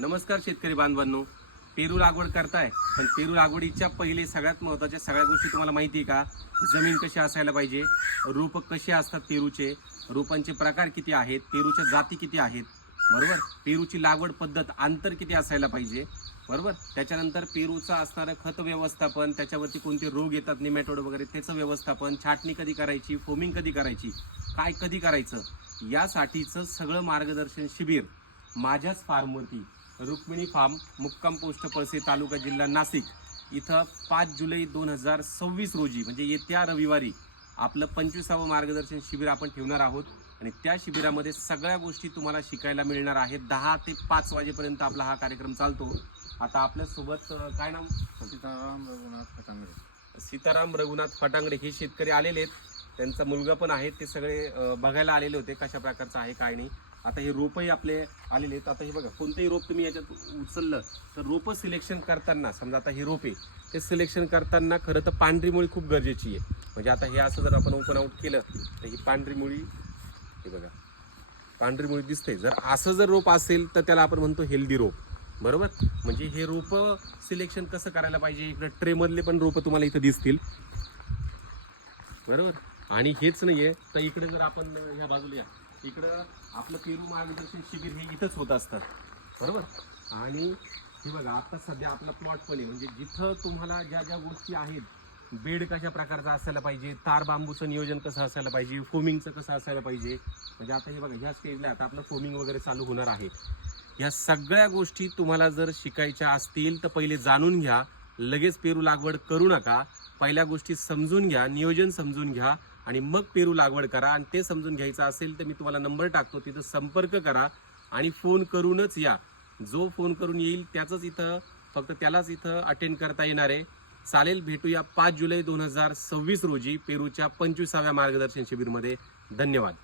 नमस्कार शेतकरी बांधवांनो, पेरू लागवड करताय पण पेरू लागवडीच्या पहिले सगळ्यात महत्त्वाच्या सगळ्या गोष्टी तुम्हाला माहिती आहे का? जमीन कशी असायला पाहिजे, रोप कसे असतात पेरूचे, रोपांचे प्रकार किती आहेत, पेरूच्या जाती किती आहेत, बरोबर? पेरूची लागवड पद्धत, अंतर किती असायला पाहिजे, बरोबर? त्याच्यानंतर पेरूचा असणारं खत व्यवस्थापन, त्याच्यावरती कोणते रोग येतात, निमॅटोड वगैरे त्याचं व्यवस्थापन, छाटणी कधी करायची, फोमिंग कधी करायची, काय कधी करायचं, यासाठीचं सगळं मार्गदर्शन शिबिर माझ्याच फार्मवरती रुक्मिणी फार्म, मुक्काम पोस्ट पळसे, तालुका जिल्हा नाशिक इथं 5 जुलै 2026 रोजी म्हणजे येत्या रविवारी आपलं 25वे मार्गदर्शन शिबिर आपण ठेवणार आहोत. आणि त्या शिबिरामध्ये सगळ्या गोष्टी तुम्हाला शिकायला मिळणार आहेत. 10 ते 5 वाजेपर्यंत आपला हा कार्यक्रम चालतो. आता आपल्यासोबत काय नाव? सीताराम रघुनाथ फटांगडे हे शेतकरी आलेले आहेत. त्यांचा मुलगा पण आहे. ते सगळे बघायला आलेले होते कशा प्रकारचं आहे काय नाही. आता हे रोपही आपले आलेले आहेत. आता हे बघा, कोणतेही रोप तुम्ही याच्यात उचललं तर रोप सिलेक्शन करताना, समजा आता हे रोप आहे, ते सिलेक्शन करताना खरं तर पांढरी मुळी खूप गरजेची आहे. म्हणजे आता हे असं जर आपण ओपन आउट केलं तर ही पांढरी मुळी, हे बघा पांढरी मुळी दिसते. जर असं जर रोप असेल तर त्याला आपण म्हणतो हेल्दी रोप, बरोबर? म्हणजे हे रोप सिलेक्शन कसं करायला पाहिजे, इकडे ट्रे मधले पण रोप तुम्हाला इथं दिसतील, बरोबर? आणि हेच नाहीये तर इकडे जर आपण ह्या बाजूला या, इकडं आपलं पेरू मार्गदर्शन शिबिर हे इथंच होत असतात, बरोबर? आणि हे बघा, आता सध्या आपला प्लॉट पण आहे, म्हणजे जिथं तुम्हाला ज्या ज्या गोष्टी आहेत, बेड कशा प्रकारचा असायला पाहिजे, तार बांबूचं नियोजन कसं असायला पाहिजे, फोमिंगचं कसं असायला पाहिजे, म्हणजे आता हे बघा ह्या स्टेजला आता आपलं फोमिंग वगैरे चालू होणार आहे. ह्या सगळ्या गोष्टी तुम्हाला जर शिकायच्या असतील तर पहिले जाणून घ्या, लगेच पेरू लागवड करू नका. पहिल्या गोष्टी समजून घ्या, नियोजन समजून घ्या आणि मग पेरू लागवड करा. आणि ते समजून घ्यायचं असेल तर मी तुम्हाला नंबर टाकतो, तिथं संपर्क करा आणि फोन करूनच या. जो फोन करून येईल त्याचंच इथं, फक्त त्यालाच इथं अटेंड करता येणार आहे. चालेल, भेटूया 5 जुलै 2026 रोजी पेरूच्या 25व्या मार्गदर्शन शिबिरमध्ये. धन्यवाद.